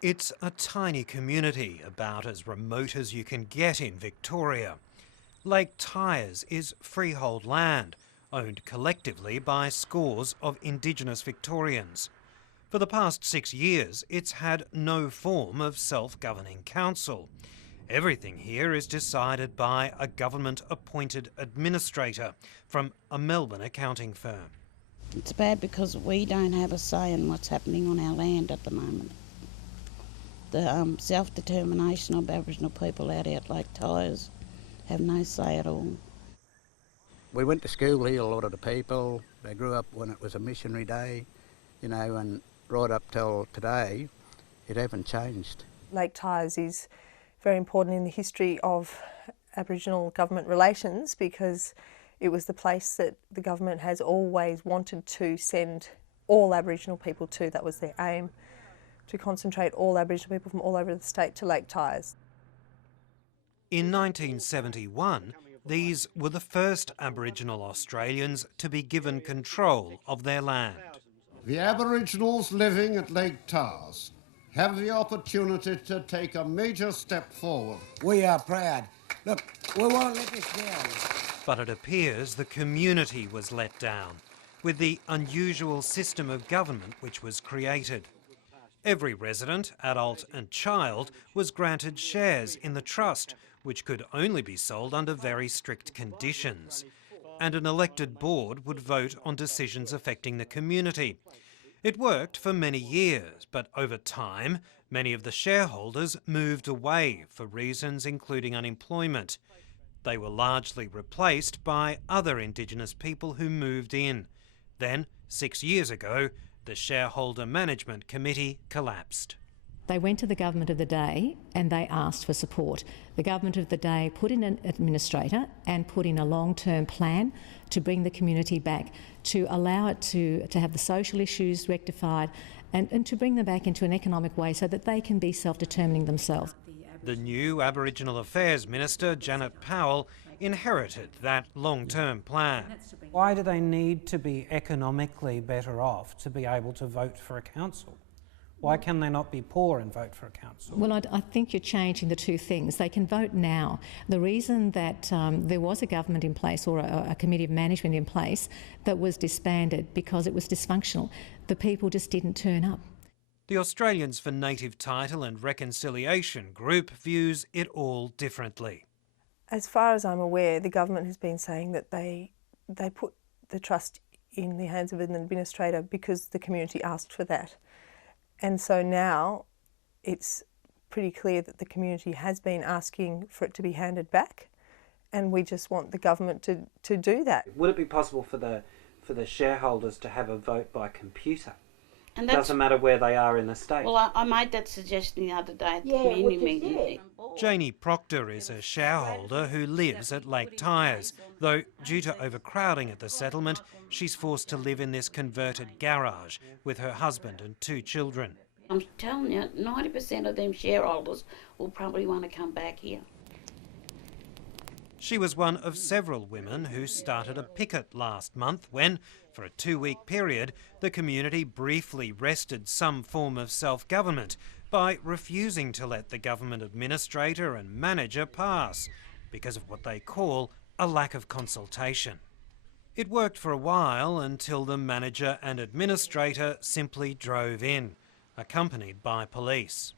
It's a tiny community, about as remote as you can get in Victoria. LakeTyers is freehold land, owned collectively by scores of Indigenous Victorians. For the past 6 years, it's had no form of self-governing council. Everything here is decided by a government-appointed administrator from a Melbourne accounting firm. It's bad because we don't have a say in what's happening on our land at the moment. The self-determination of Aboriginal people out at LakeTyers have no say at all. We went to school here, a lot of the people. They grew up when it was a missionary day, and right up till today, it hasn't changed. LakeTyers is very important in the history of Aboriginal government relations because it was the place that the government has always wanted to send all Aboriginal people to. That was their aim, to concentrate all Aboriginal people from all over the state to LakeTyers. In 1971, these were the first Aboriginal Australians to be given control of their land. The Aboriginals living at LakeTyers have the opportunity to take a major step forward. We are proud. Look, we won't let this down. But it appears the community was let down with the unusual system of government which was created. Every resident, adult and child, was granted shares in the trust, which could only be sold under very strict conditions. And an elected board would vote on decisions affecting the community. It worked for many years, but over time, many of the shareholders moved away for reasons including unemployment. They were largely replaced by other Indigenous people who moved in. Then, 6 years ago, the Shareholder Management Committee collapsed. They went to the government of the day and they asked for support. The government of the day put in an administrator and put in a long-term plan to bring the community back, to allow it to have the social issues rectified and to bring them back into an economic way so that they can be self-determining themselves. The new Aboriginal Affairs Minister, Janet Powell, inherited that long-term plan. Why do they need to be economically better off to be able to vote for a council? Why can they not be poor and vote for a council? Well, I think you're changing the two things. They can vote now. The reason that there was a government in place or a committee of management in place that was disbanded because it was dysfunctional. The people just didn't turn up. The Australians for Native Title and Reconciliation group views it all differently. As far as I'm aware, the government has been saying that they put the trust in the hands of an administrator because the community asked for that. And so now it's pretty clear that the community has been asking for it to be handed back, and we just want the government to do that. Would it be possible for the shareholders to have a vote by computer? And It doesn't matter where they are in the state. Well, I made that suggestion the other day at the community meeting. Janie Proctor is a shareholder who lives at LakeTyers, though due to overcrowding at the settlement, she's forced to live in this converted garage with her husband and 2 children. I'm telling you, 90% of them shareholders will probably want to come back here. She was one of several women who started a picket last month when, for a 2-week period, the community briefly wrested some form of self-government by refusing to let the government administrator and manager pass because of what they call a lack of consultation. It worked for a while until the manager and administrator simply drove in, accompanied by police.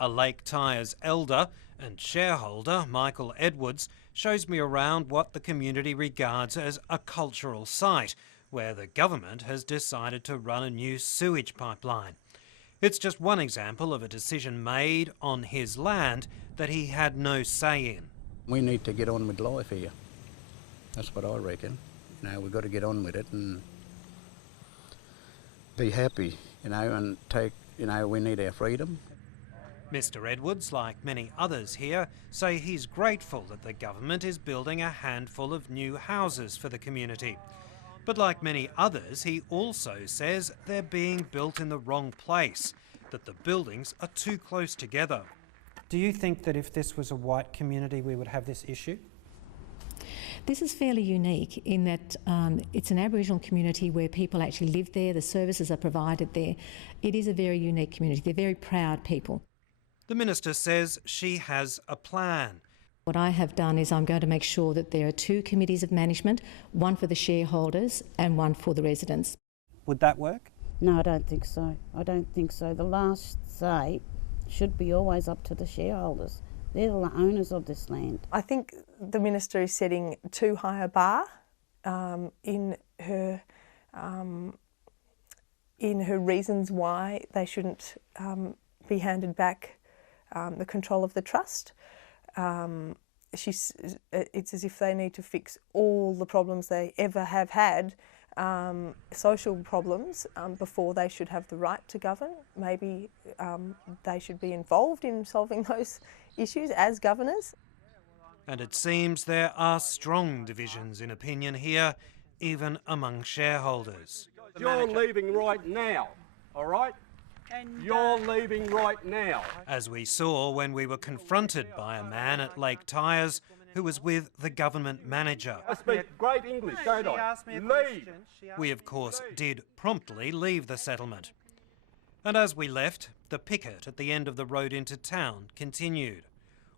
A LakeTyers elder and shareholder, Michael Edwards, shows me around what the community regards as a cultural site, where the government has decided to run a new sewage pipeline. It's just one example of a decision made on his land that he had no say in. We need to get on with life here. That's what I reckon. We've got to get on with it and be happy, and take, we need our freedom. Mr Edwards, like many others here, say he's grateful that the government is building a handful of new houses for the community. But like many others, he also says they're being built in the wrong place, that the buildings are too close together. Do you think that if this was a white community we would have this issue? This is fairly unique in that it's an Aboriginal community where people actually live there, the services are provided there. It is a very unique community. They're very proud people. The Minister says she has a plan. What I have done is I'm going to make sure that there are 2 committees of management, one for the shareholders and one for the residents. Would that work? No, I don't think so. I don't think so. The last say should be always up to the shareholders. They're the owners of this land. I think the Minister is setting too high a bar in her reasons why they shouldn't be handed back the control of the trust. It's as if they need to fix all the problems they ever have had, social problems, before they should have the right to govern. Maybe they should be involved in solving those issues as governors. And it seems there are strong divisions in opinion here, even among shareholders. You're leaving right now, all right? You're leaving right now. As we saw when we were confronted by a man at LakeTyers who was with the government manager. I speak great English, don't I? Leave! We of course did promptly leave the settlement. And as we left, the picket at the end of the road into town continued.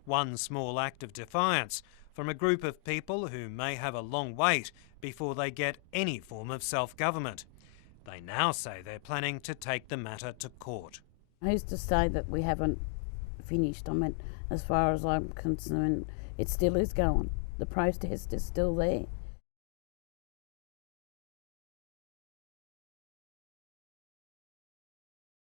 One small act of defiance from a group of people who may have a long wait before they get any form of self-government. They now say they're planning to take the matter to court. Who's to say that we haven't finished? I mean, as far as I'm concerned, it still is going. The protest is still there.